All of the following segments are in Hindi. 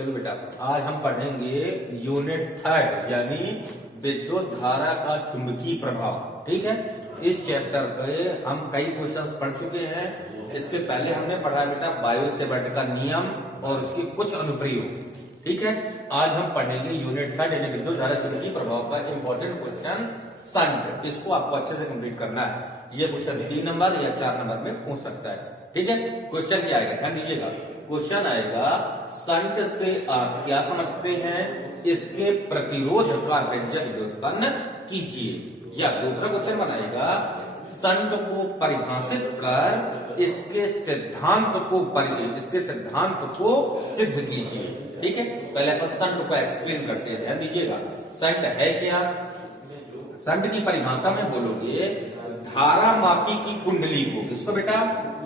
चलो बेटा, आज हम पढ़ेंगे यूनिट 3 यानी विद्युत धारा का चुंबकीय प्रभाव। ठीक है, इस चैप्टर के हम कई क्वेश्चंस पढ़ चुके हैं। इसके पहले हमने पढ़ा बेटा बायो सेवर्ट का नियम और उसके कुछ अनुप्रयोग। ठीक है, आज हम पढ़ेंगे यूनिट 3 यानी विद्युत धारा चुंबकीय प्रभाव का इंपॉर्टेंट क्वेश्चन शंट। इसको आपको अच्छे से कंप्लीट करना है। ये क्वेश्चन 3 नंबर या 4 नंबर में पूछ सकता है। ठीक है, क्वेश्चन क्या आएगा, ध्यान दीजिएगा। क्वेश्चन आएगा शंट से आप क्या समझते हैं, इसके प्रतिरोध का व्यंजक व्युत्पन्न कीजिए। या दूसरा क्वेश्चन बनाएगा शंट को परिभाषित कर इसके सिद्धांत को सिद्ध कीजिए। ठीक है, पहले अपन शंट को एक्सप्लेन करते हैं। ध्यान दीजिएगा, शंट है क्या। शंट की परिभाषा में बोलोगे धारा मापी की कुंडली को, किसको बेटा,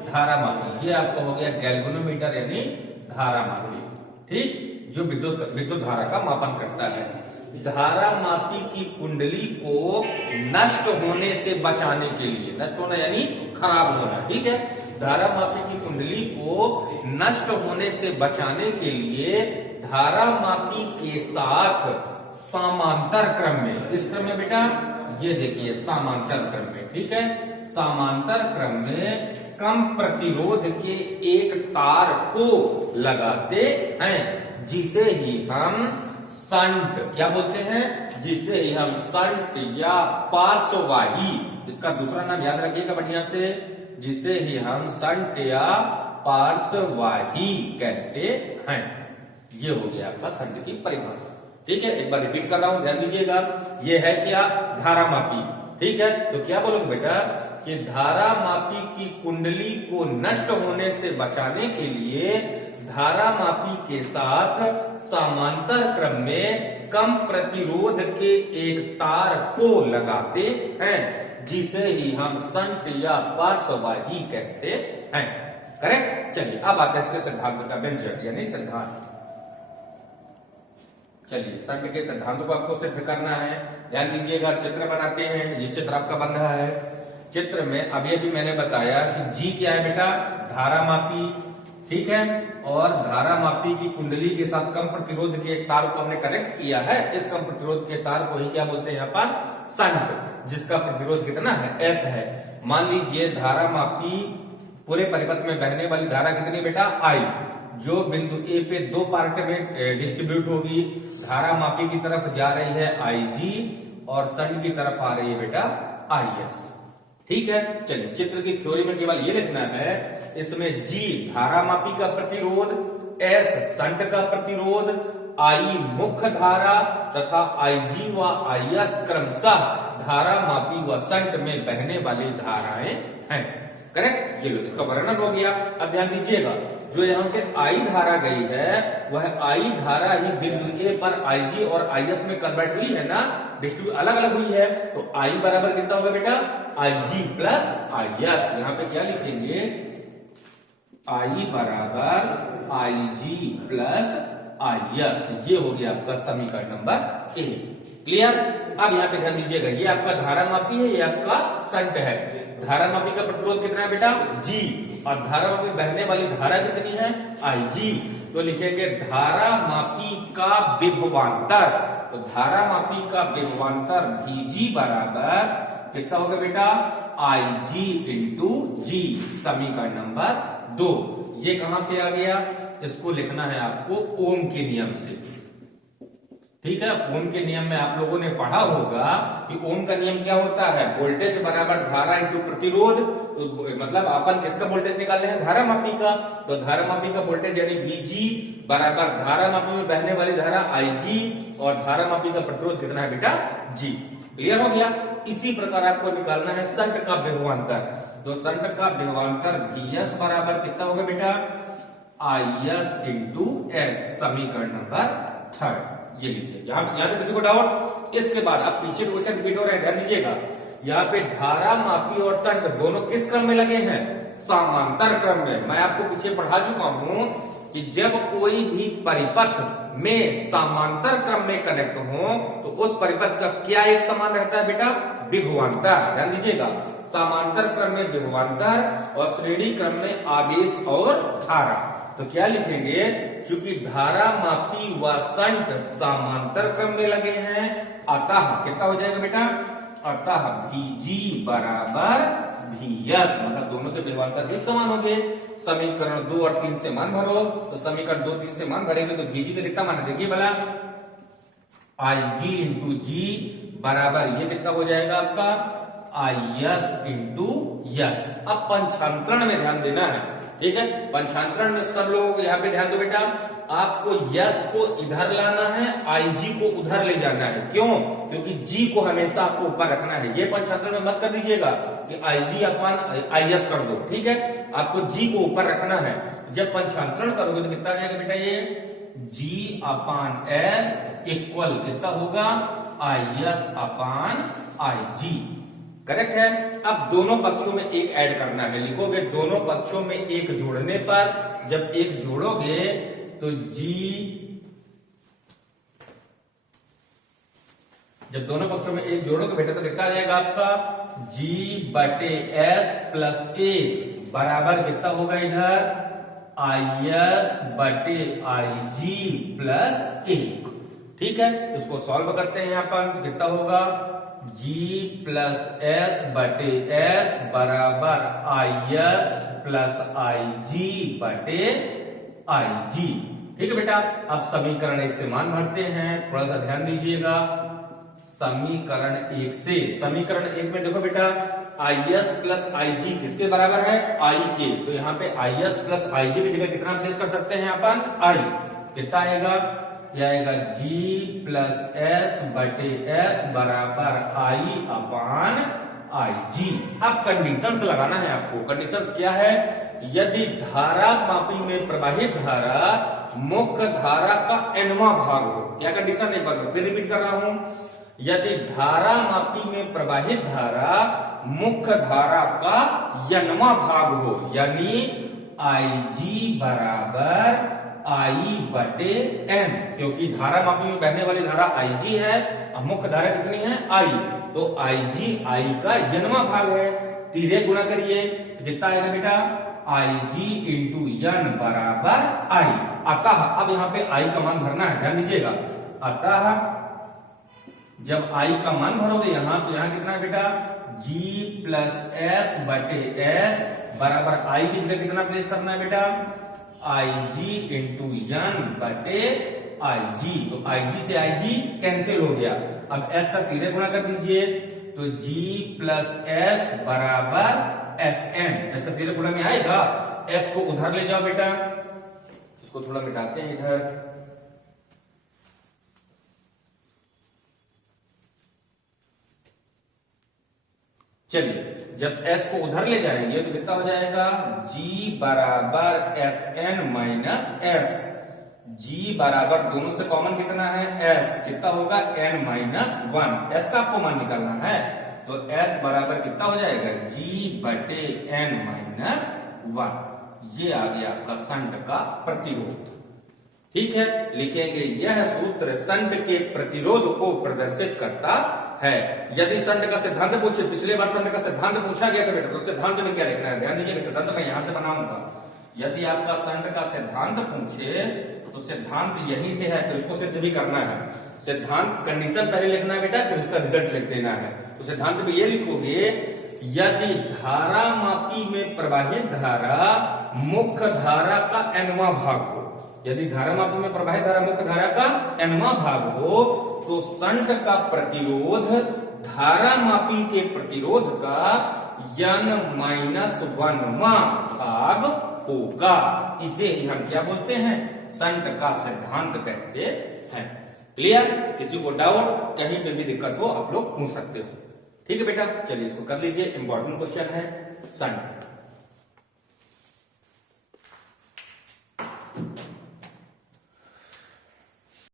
धारा मापी। ये आपका हो गया गैल्वेनोमीटर यानी धारा मापी। ठीक, जो विद्युत धारा का मापन करता है। धारा मापी की कुंडली को नष्ट होने से बचाने के लिए, नष्ट होना यानी खराब होना। ठीक है, धारा मापी की कुंडली को नष्ट होने से बचाने के लिए धारा मापी के साथ समांतर क्रम में, किस क्रम में बेटा, ये देखिए समांतर क्रम में। ठीक है, समांतर क्रम में कम प्रतिरोध के एक तार को लगाते हैं, जिसे ही हम शंट क्या बोलते हैं, जिसे ही हम शंट या पार्श्ववाही, इसका दूसरा नाम याद रखिएगा बढ़िया से, जिसे ही हम शंट या पार्श्ववाही कहते हैं। ये हो गया आपका शंट की परिभाषा। ठीक है, एक बार रिपीट कर रहा हूं, ध्यान दीजिएगा। ये है क्या, धारा मापी। ठीक है, तो क्या बोलोगे बेटा कि धारा मापी की कुंडली को नष्ट होने से बचाने के लिए धारा मापी के साथ समांतर क्रम में कम प्रतिरोध के एक तार को लगाते हैं, जिसे ही हम शंट या पार्श्ववाही कहते हैं। करेक्ट। चलिए अब आते हैं इसके सिद्धांत का व्यंजक यानी सिद्धांत। चलिए, शंट के सिद्धांत को आपको सिद्ध करना है। ध्यान दीजिएगा, चित्र बनाते हैं। ये चित्र आपका बन रहा है। चित्र में अभी मैंने बताया कि जी क्या है बेटा, धारा मापी। ठीक है, और धारा मापी की कुंडली के साथ कम प्रतिरोध के एक तार को हमने कनेक्ट किया है। इस कम प्रतिरोध के तार को ही क्या बोलते हैं यहाँ पर, शंट, जिसका प्रतिरोध कितना है, एस है। मान लीजिए धारा मापी पूरे परिपथ में बहने वाली धारा कितनी बेटा, आई, जो बिंदु ए पे दो पार्ट में डिस्ट्रीब्यूट होगी। धारा मापी की तरफ जा रही है IG और शंट की तरफ आ रही है बेटा IS। ठीक है, चलिए चित्र की थ्योरी में केवल ये लिखना है, इसमें G धारा मापी का प्रतिरोध, S शंट का प्रतिरोध, I मुख्य धारा तथा IG व IS क्रमशः धारा मापी व शंट में बहने वाली धाराएं हैं। करेक्ट, चलो इसका वर्णन हो गया। अब ध्यान दीजिएगा, जो यहां से I धारा गई है वह I धारा ही बिंदु A पर IG और IS में कन्वर्ट हुई है ना, डिस्ट्रीब्यूट अलग अलग हुई है। तो I बराबर कितना होगा बेटा, IG प्लस IS। यहाँ पे क्या लिखेंगे, I बराबर IG प्लस IS। ये हो गया आपका समीकरण नंबर 1। क्लियर। अब यहाँ पे ध्यान दीजिएगा, ये आपका धारा मापी है, ये आपका शंट है। धारा मापी का प्रतिरोध कितना है बेटा, G, और धारा मापी बहने वाली धारा कितनी है, IG। तो लिखेंगे धारा मापी का विभवांतर। तो धारा मापी का विभवांतर VG बराबर कितना होगा बेटा, IG इंटू G। समीकरण नंबर 2। ये कहां से आ गया, इसको लिखना है आपको ओम के नियम से। ठीक है, ओम के नियम में आप लोगों ने पढ़ा होगा कि ओम का नियम क्या होता है, वोल्टेज बराबर धारा इंटू प्रतिरोध। तो मतलब अपन किसका वोल्टेज निकाल रहे हैं, धारा मापी का। तो धारा मापी का वोल्टेज यानी VG बराबर धारा मापी में बहने वाली धारा IG और धारा मापी का प्रतिरोध कितना है बेटा, G। क्लियर हो गया। इसी प्रकार आपको निकालना है शंट का विभवांतर। तो शंट का विभवांतर VS बराबर कितना होगा बेटा, IS इंटू S। समीकरण नंबर 3। ये लीजिए, यहाँ पे किसी को डाउट। इसके बाद आप पीछे क्वेश्चन रिपीट हो रहे हैं, ध्यान दीजिएगा। यहाँ पे धारा मापी और शंट दोनों किस क्रम में लगे हैं, समांतर क्रम में। मैं आपको पीछे पढ़ा चुका हूं कि जब कोई भी परिपथ में समांतर क्रम में कनेक्ट हो तो उस परिपथ का क्या एक समान रहता है बेटा, विभवांतर। ध्यान दीजिएगा, समांतर क्रम में विभवांतर और श्रेणी क्रम में आवेश और धारा। तो क्या लिखेंगे, चूंकि धारा मापी व संट समांतर क्रम में लगे हैं, अतः कितना हो जाएगा बेटा, अतः VG बराबर VS, मतलब दोनों के विभवांतर एक समान हो गए। समीकरण 2 और 3 से मान भरो, तो समीकरण 2 3 से मान भरेंगे तो VG का कितना मान है, देखिए भला IG इंटू जी बराबर ये कितना हो जाएगा आपका IS इंटू यस। अब पंचांतरण में ध्यान देना है, ठीक है। पंचांतरण में सब लोग यहाँ पे ध्यान दो बेटा, आपको यस को इधर लाना है, IG को उधर ले जाना है। क्यों? क्योंकि G को हमेशा आपको ऊपर रखना है। ये पंचांतरण में मत कर दीजिएगा कि IG अपन IS कर दो, ठीक है। आपको G को ऊपर रखना है। जब पंचांतरण करोगे तो कितना आ जाएगा बेटा, ये G अपान S इक्वल कितना होगा, IS अपान IG। करेक्ट है। अब दोनों पक्षों में एक ऐड करना है, लिखोगे दोनों पक्षों में एक जोड़ने पर, जब एक जोड़ोगे तो जब दोनों पक्षों में एक जोड़ोगे बेटा तो कितना आ जाएगा आपका G बटे S प्लस 1 बराबर कितना होगा इधर IS बटे IG प्लस 1, ठीक है। इसको सॉल्व करते हैं यहाँ पर, कितना होगा G प्लस S बटे S बराबर IS प्लस IG बटे IG, ठीक है बेटा। अब समीकरण 1 से मान भरते हैं, थोड़ा सा ध्यान दीजिएगा। समीकरण 1 से, समीकरण 1 में देखो बेटा IS प्लस IG किसके बराबर है, I के, तो यहाँ पे IS प्लस IG की जगह कितना प्लेस कर सकते हैं अपन, I, कितना आएगा, यह आएगा G प्लस S बटे S बराबर I अपान IG। अब कंडीशंस लगाना है आपको। कंडीशंस क्या है, यदि धारा मापी में प्रवाहित धारा मुख्य धारा का nवां भाग हो, क्या कंडीशन है, एक बार फिर रिपीट कर रहा हूं, यदि धारा मापी में प्रवाहित धारा मुख्य धारा का nवां भाग हो, यानी IG बराबर I बटे N, क्योंकि धारा मापी में बहने वाली धारा IG है और मुख्य धारा कितनी है I, तो IG I का nवां भाग है। तीरे गुणा करिए तो कितना आएगा बेटा, IG इंटू N बराबर I। अतः अब यहाँ पे I का मान भरना है, ध्यान दीजिएगा। अतः जब I का मान भरोगे यहाँ, तो यहाँ कितना है बेटा, G प्लस S बटे S बराबर I की जगह कितना प्लेस करना है बेटा, IG इंटू N बटे IG, तो IG से IG कैंसिल हो गया। अब S का तीरे गुणा कर दीजिए, तो G प्लस S बराबर SN, S का तीरे गुणा में आएगा, S को उधर ले जाओ बेटा, इसको थोड़ा मिटाते हैं इधर, चलिए जब S को उधर ले जाएंगे तो कितना हो जाएगा, G बराबर SN माइनस S, G बराबर दोनों से कॉमन कितना है S, कितना होगा N माइनस 1, S का आपको मान निकालना है, तो S बराबर कितना हो जाएगा, G बटे N माइनस 1। ये आ गया आपका संट का प्रतिरोध, ठीक है। लिखेंगे यह सूत्र संट के प्रतिरोध को प्रदर्शित करता है। यदि संट का सिद्धांत पूछे, पिछले बार संट का सिद्धांत पूछा गया था बेटा, तो सिद्धांत में क्या लिखना है, ध्यान दीजिएगा। सिद्धांत मैं यहां से बनाऊंगा। यदि आपका संट का सिद्धांत पूछे तो सिद्धांत यहीं से है, फिर उसको सिद्ध भी करना है। सिद्धांत कंडीशन पहले लिखना है बेटा, फिर उसका रिजल्ट लिख देना है। तो सिद्धांत में ये लिखोगे, यदि धारा मापी में प्रवाहित धारा मुख्य धारा का nवां भाग हो, यदि धारा मापी में प्रवाहित धारा मुख्य धारा का nवां भाग हो, तो संट का प्रतिरोध धारा मापी के प्रतिरोध का n माइनस 1वां भाग होगा। इसे ही हम क्या बोलते हैं, संट का सिद्धांत कहते हैं। क्लियर? किसी को डाउट, कहीं पे भी दिक्कत हो आप लोग पूछ सकते हो, ठीक है बेटा। चलिए इसको कर लीजिए, इंपॉर्टेंट क्वेश्चन है संट।